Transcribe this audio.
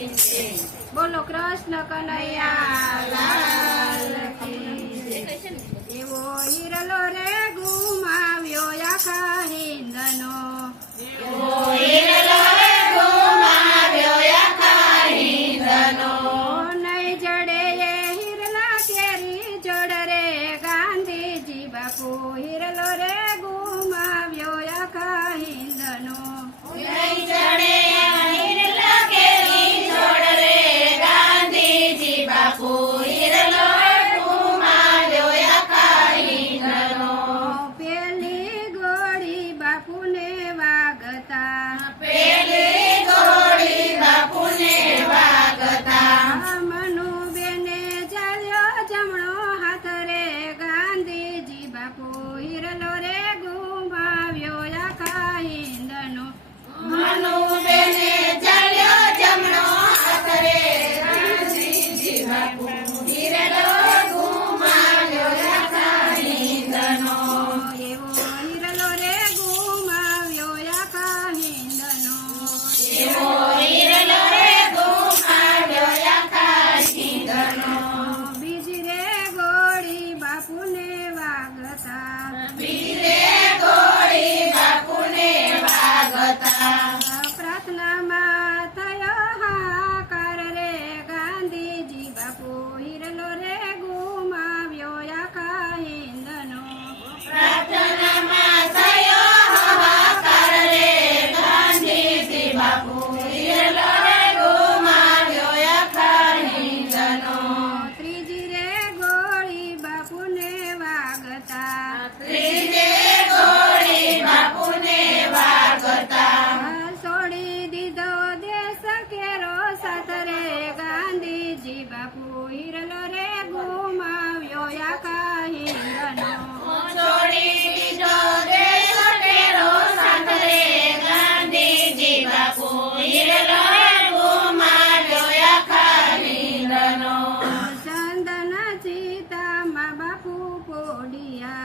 બોલો કૃષ્ણ કનૈયા એવો હિરલો રે ગુમાવ્યો આખા હિંદનો હિરલો રે ગુમાવ્યો આખા હિંદનો જડે acogir el 可呀